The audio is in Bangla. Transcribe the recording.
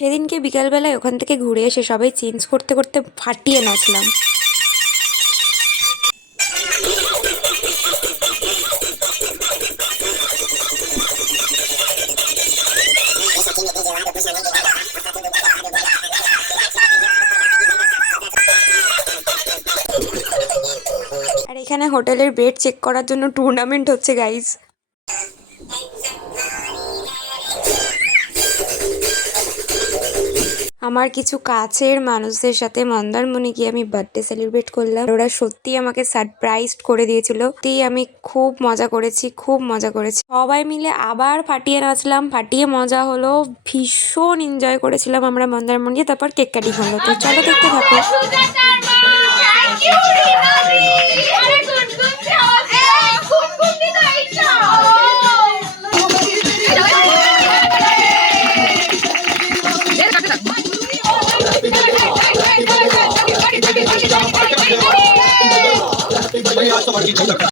সেদিনকে বিকালবেলায় ওখান থেকে ঘুরে এসে সবাই চেঞ্জ করতে করতে ফাটিয়ে নাচলাম। আর এখানে হোটেলের বেড চেক করার জন্য টুর্নামেন্ট হচ্ছে গাইজ। আমার কিছু কাছের মানুষদের সাথে মন্দারমণি গিয়ে আমি বার্থডে সেলিব্রেট করলাম। ওরা সত্যি আমাকে সারপ্রাইজ করে দিয়েছিল। সত্যি আমি খুব মজা করেছি, খুব মজা করেছি। সবাই মিলে আবার ফাটিয়ে নাচলাম, ফাটিয়ে মজা হলো, ভীষণ এনজয় করেছিলাম আমরা মন্দারমণি। তারপর কেক কাটিং হলো, তো চলো দেখতে থাকো।